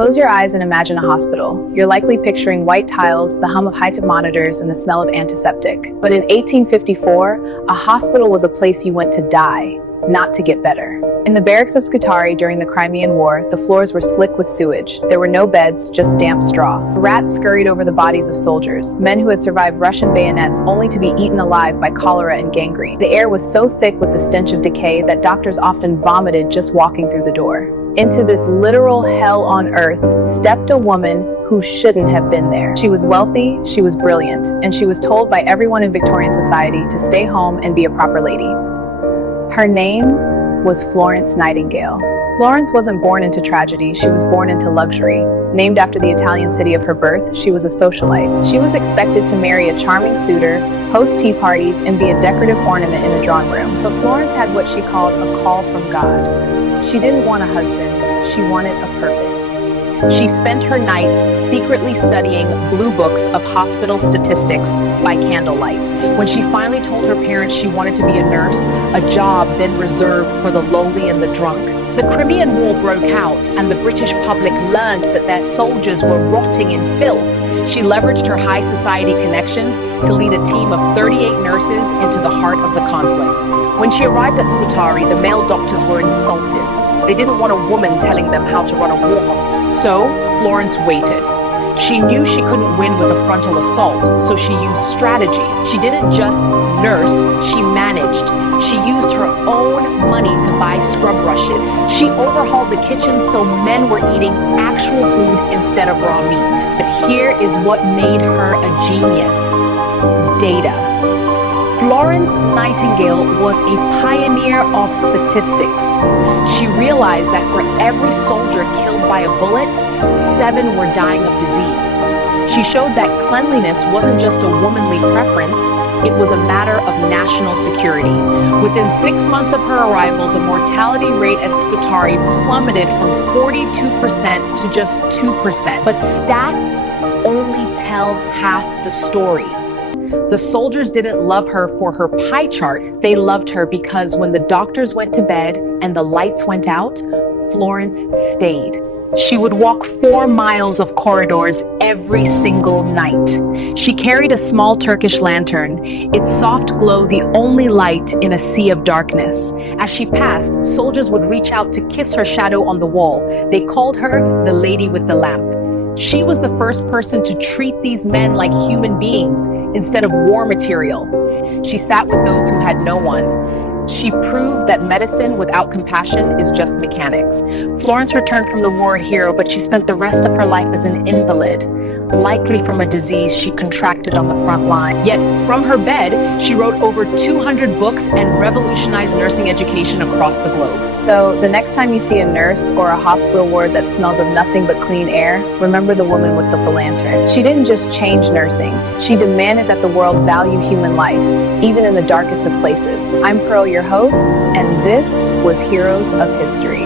Close your eyes and imagine a hospital. You're likely picturing white tiles, the hum of high-tech monitors, and the smell of antiseptic. But in 1854, a hospital was a place you went to die, not to get better. In the barracks of Scutari during the Crimean War, the floors were slick with sewage. There were no beds, just damp straw. Rats scurried over the bodies of soldiers, men who had survived Russian bayonets only to be eaten alive by cholera and gangrene. The air was so thick with the stench of decay that doctors often vomited just walking through the door. Into this literal hell on earth stepped a woman who shouldn't have been there. She was wealthy, she was brilliant, and she was told by everyone in Victorian society to stay home and be a proper lady. Her name was Florence Nightingale. Florence wasn't born into tragedy, she was born into luxury. Named after the Italian city of her birth, she was a socialite. She was expected to marry a charming suitor, host tea parties, and be a decorative ornament in a drawing room. But Florence had what she called a call from God. She didn't want a husband, she wanted a purpose. She spent her nights secretly studying blue books of hospital statistics by candlelight. When she finally told her parents she wanted to be a nurse, a job then reserved for the lowly and the drunk, the Crimean War broke out and the British public learned that their soldiers were rotting in filth. She leveraged her high society connections to lead a team of 38 nurses into the heart of the conflict. When she arrived at Scutari, the male doctors were insulted. They didn't want a woman telling them how to run a war hospital. So Florence waited. She knew she couldn't win with a frontal assault, so she used strategy. She didn't just nurse, she managed. She used her own money to buy scrub brushes. She overhauled the kitchen so men were eating actual food instead of raw meat. But here is what made her a genius: data. Florence Nightingale was a pioneer of statistics. She realized that for every soldier killed by a bullet, 7 were dying of disease. She showed that cleanliness wasn't just a womanly preference, it was a matter of national security. Within 6 months of her arrival, the mortality rate at Scutari plummeted from 42% to just 2%. But stats only tell half the story. The soldiers didn't love her for her pie chart. They loved her because when the doctors went to bed and the lights went out, Florence stayed. She would walk 4 miles of corridors every single night. She carried a small Turkish lantern, its soft glow the only light in a sea of darkness. As she passed, soldiers would reach out to kiss her shadow on the wall. They called her the Lady with the Lamp. She was the first person to treat these men like human beings instead of war material. She sat with those who had no one. She proved that medicine without compassion is just mechanics. Florence returned from the war a hero, but she spent the rest of her life as an invalid, likely from a disease she contracted on the front line. Yet, from her bed, she wrote over 200 books and revolutionized nursing education across the globe. So the next time you see a nurse or a hospital ward that smells of nothing but clean air, remember the woman with the lantern. She didn't just change nursing. She demanded that the world value human life, even in the darkest of places. I'm Pearl, your host, and this was Heroes of History.